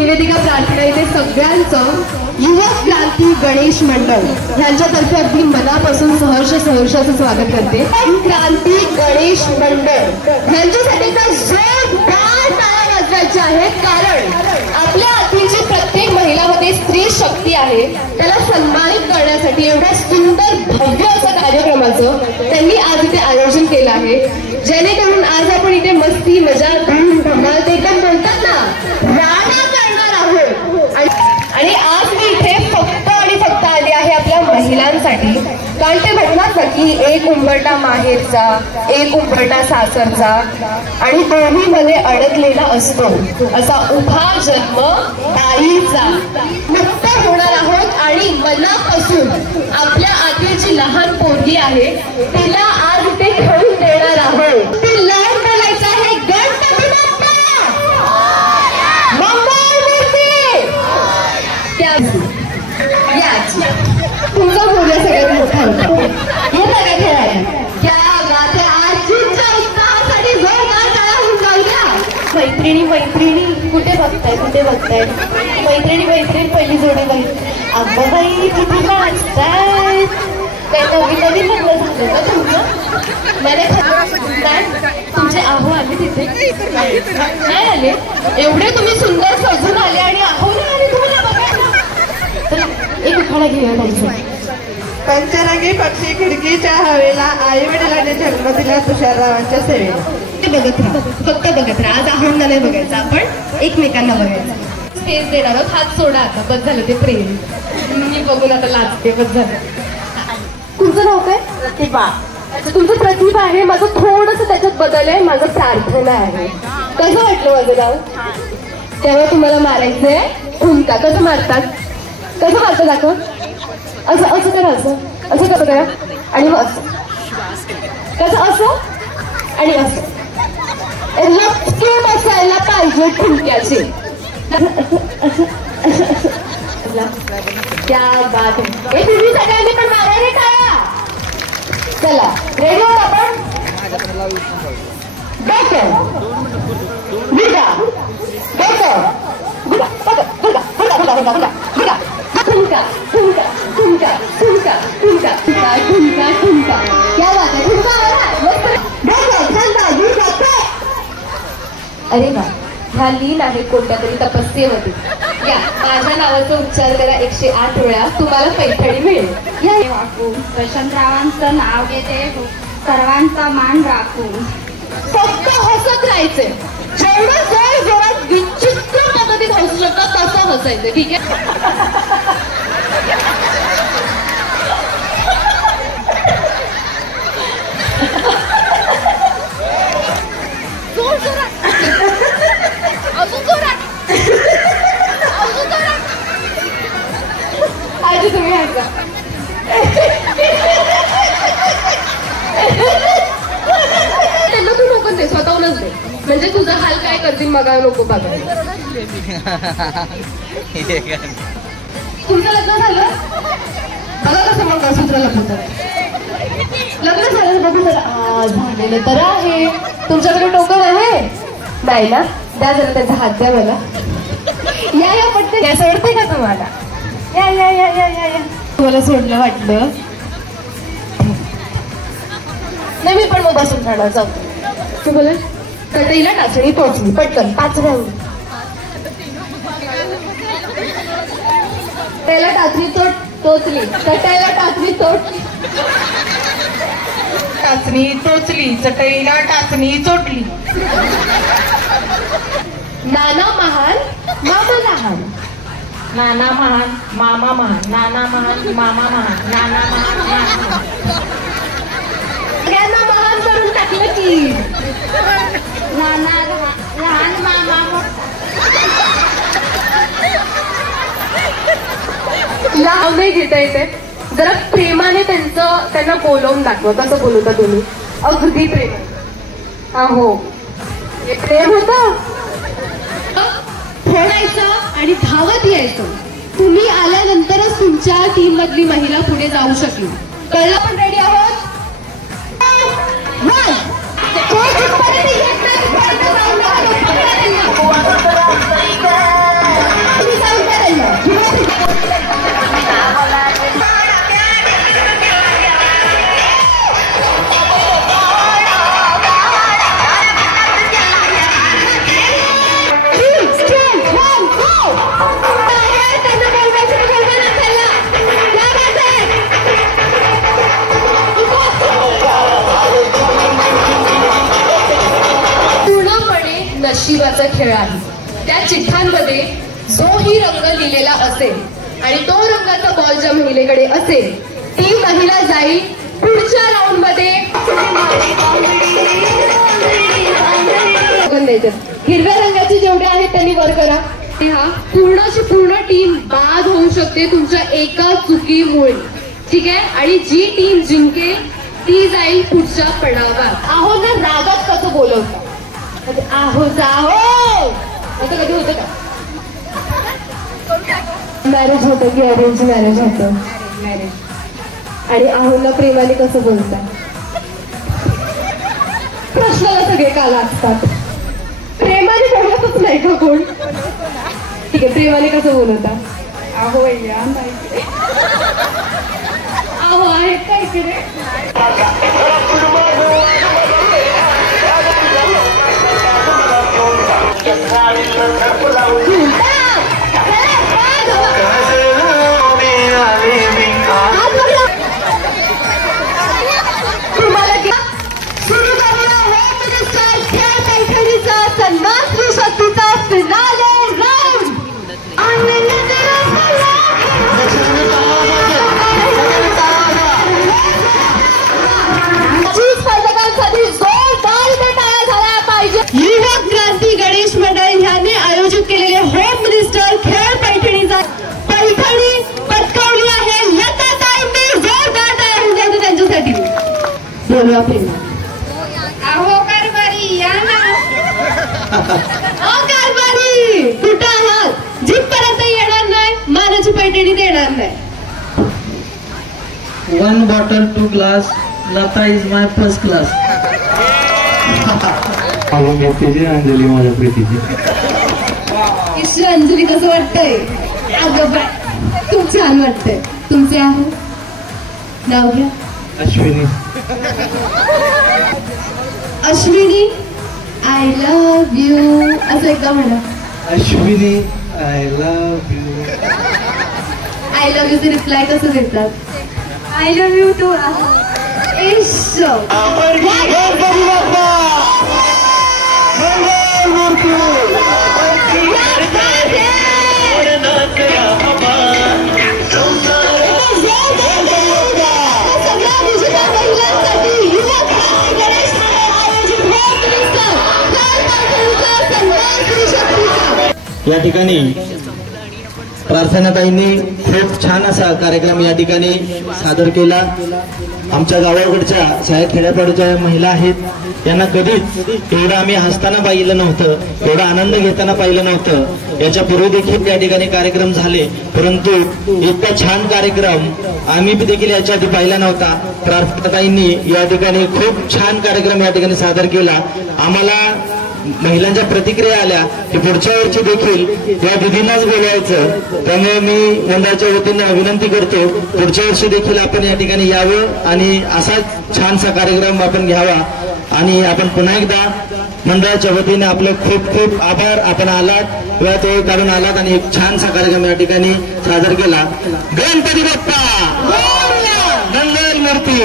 निवेदिका प्रार्थना येथे सगळ्यांचं युवक क्रांती गणेश मंडळ यांच्यातर्फे अगदी मनापासून सहर्षाचं स्वागत करते। क्रांती गणेश मंडळ यांच्यासाठी जोरदार टाळ्या वाजवायच्या आहेत, कारण आपल्या आधीची प्रत्येक महिलामध्ये स्त्री शक्ती आहे, त्याला सन्मानित करण्यासाठी एवढ्या सुंदर भव्य असं कार्यक्रमाचं त्यांनी आज इथे आयोजन केलं आहे, जेणेकरून आज आपण इथे मस्ती मजा धूम धमाल ते एकदम बोलतात ना राडा करणार आहोत। आणि आज मी इथे फक्त आणि फक्त आली आहे आपल्या महिलांसाठी, कारण ते म्हणतात ना की एक उंबरठा माहेरचा एक उंबरठा सासरचा आणि दोन्हीमध्ये अडकलेला असतो असा उभा जन्म ताईचा। मुक्त होणार आहोत आणि मनापासून आपल्या आधीची लहान पोरगी आहे तिला आज इथे खेळून देणार आहोत। ती लहान बोलायचं आहे गणपती बाप्पा मंगलमूर्ती तुमचा बोलूया सगळ्यात मोठा होता हे सगळ्या खेळायला क्या बात है। आजीच्या उत्साहासाठी जोरदार टाळ्या होऊन जाऊया। मैत्रिणी मैत्रिणी कुठे बघताय मैत्रिणी पहिली जोडी बाई अब्बा बाई किती नाचताय। काय नवीन लग्न झालं का तुमचं? नाही तुमचे आहो आले तिथे नाही आले, एवढे तुम्ही सुंदर सजून आले आणि आहो नाही आले तुम्हाला बघायला। एक उखाणा घेऊया त्यांचं। पंचरंगी पक्षी खिडकीच्या हवेला आई वडिलांनी जन्म दिला तुषाररावांच्या सेवेला। बघत राहा, फक्त बघत राहा। आज आव्हान नाही बघायचं, आपण एकमेकांना बघायचं। स्पेस देणार आहोत, हात सोडा आता, बस झालं ते प्रेम मी बघून आता लाजते, बस झालं। तुमचं नाव काय? प्रतिभा। तुमचं प्रतिभा आहे, माझं थोडंसं त्याच्यात बदल आहे, माझं प्रार्थना आहे। कसं वाटलं माझं नाव? तेव्हा तुम्हाला मारायचंय हुंका, कसं मारतात दाखव, असं करा, असं कसं करा आणि मग असं कसं, असं आणि असं लटके बसायला पाहिजे ठुमक्याचे। क्या बात आहे, हे तुम्ही सगळ्यांनी पण मारायला टाळा। चला रेडी आहोत आपण? डोकं गुडा डोकं गुडा ठुमका ठुमका ठुमका ठुमका ठुमका ठुमका ठुमका क्या बात है, ठुमका आ रहा है मस्त। डोकं ठंडा गुडा। अरे वा, ह्या लीन आहे कोणत्या तरी तपस्येमध्ये। या माझ्या नावाचा उच्चार करा 108 वेळा, तुम्हाला पैठणी मिळेल। या वाकू वसंतरावांचं नाव घेते, सर्वांचा मान राखू। फक्त हसत राहायचंय, जेवढं जोर जोरात विचित्र पद्धतीत हसू शकतात तसं हसायचं, ठीक आहे? आजी तुम्ही हसा। त्यांना तू नको दे, स्वतःहूनच दे, म्हणजे तुझा हाल काय करतील मग नको बघायला। तुमचं लग्न झालं बघा कसं मंगळसूत्र लपवतात। लग्न झालं बघू जरा, झालेलं तर आहे। तुमच्याकडे टोकन आहे? नाही ना, द्या जरा त्याचा हात द्या मला। या पटकन, या सोडते का तुम्हाला? या तुम्हाला सोडलं वाटलं नाही, मी पण मग बसून राहणार, जाऊ। तू बोल कटईला टाचणी पोहोचली, पटकन 5 राहून त्याला टाचणी टोचली, कटायला टाचणी तोडली, टाचणी टोचली, चटईला टाचणी चोटली। नाना महान मामा लहान, नाना महान मामा महान, नाना महान मामा महान, नाना महान सगळ्यांना महान करून टाकलं की नाना लहान मामा नाव नाही घेता येते, जरा प्रेमाने त्यांना बोलवून दाखवा। कसं बोलवता तुम्ही? अगदी प्रेम। अहो हे प्रेम होतं, फोडायचं आणि धावत यायचं। तुम्ही आल्यानंतरच तुमच्या टीम मधली महिला पुढे जाऊ शकली, कळलं? पण रेडी आहोत? वेळ आहे. त्या चिठ्ठ्यांमध्ये जोही रंग लिहिलेला असेल आणि तो रंगाचा बॉल ज्या महिलेकडे असेल ती महिला जाईल पुढच्या राऊंड मध्ये. हिरव्या रंगाचे जेवढे आहेत त्यांनी वर करा. हा पूर्णची पूर्ण टीम बाद होऊ शकते तुमच्या एका चुकीमुळे. ठीक आहे. आणि जी टीम जिंकेल ती जाईल पुढच्या पडावात. आहो ना रागात कसं बोलवता. आहो जाहो असं कधी होतं का. मॅरेज होतं की अरेंज मॅरेज होतं. मॅरेज. आणि आहोला प्रेमाने कसं बोलतात. प्रश्नाला सगळे का लागतात. प्रेमाने बोलतच नाही का कोण. ठीक आहे. प्रेमाने कसं बोलवता. आहो या आहो आहेत काय की रे. सुरू करूया होम मिनिस्टर खेळ पैठणीचा सन्मान स्त्री शक्तीचा फिनाले राऊंड. स्पर्धकांसाठी जोरदार टाळ्या झाल्या पाहिजे. युवक क्रांती गणेश मंडळ ह्यांनी आयोजित केलेले होम मिनिस्टर खेळ पैठणीचा पैठणी पटकावली आहे. लताताईंनी जोरदार टाळ्या होऊ त्यांच्यासाठी. बोलूया प्रेमा. अहो कारभारी या ना. अहो कारभारी कुठं आहात. जिथपर्यंत येणार नाही मानाची पैठणी देणार नाही. 1 bottle 2 glass. Lata is my first class. Anjali माझ्या प्रीतीची. ईश्वर अंजली कसं वाटतंय. अगं बाय खूप छान वाटतंय. तुमचे आहो नाव घ्या. Ashwini. Ashwini I love you असं एकदा म्हणा. Ashwini I love you. I love यूचे रिप्लाय कसं देतात. I love you too. या ठिकाणी प्रार्थनाताईंनी खूप छान असा कार्यक्रम या ठिकाणी सादर केला. आमच्या गावाकडच्या सगळ्या खेड्यापाड्याच्या महिला आहेत यांना कधीच एवढं आम्ही हसताना पाहिलं नव्हतं. एवढा आनंद घेताना पाहिलं नव्हतं. याच्या पूर्वी देखील या ठिकाणी कार्यक्रम झाले परंतु इतका छान कार्यक्रम आम्ही देखील याच्या आधी पाहिला नव्हता. प्रार्थनाताईंनी या ठिकाणी खूप छान कार्यक्रम या ठिकाणी सादर केला. आम्हाला महिलांच्या प्रतिक्रिया आल्या की पुढच्या वर्षी देखील या दिदींनाच बोलवायचं. त्यामुळे मी मंडळाच्या वतीनं विनंती करतो पुढच्या वर्षी देखील आपण या ठिकाणी यावं आणि असाच छानसा कार्यक्रम आपण घ्यावा. आणि आपण पुन्हा एकदा मंडळाच्या वतीने आपले खूप खूप आभार. आपण आलात वेळात वेळ काढून आलात आणि एक छानसा कार्यक्रम या ठिकाणी सादर केला. गणपती बाप्पा मंगल मूर्ती.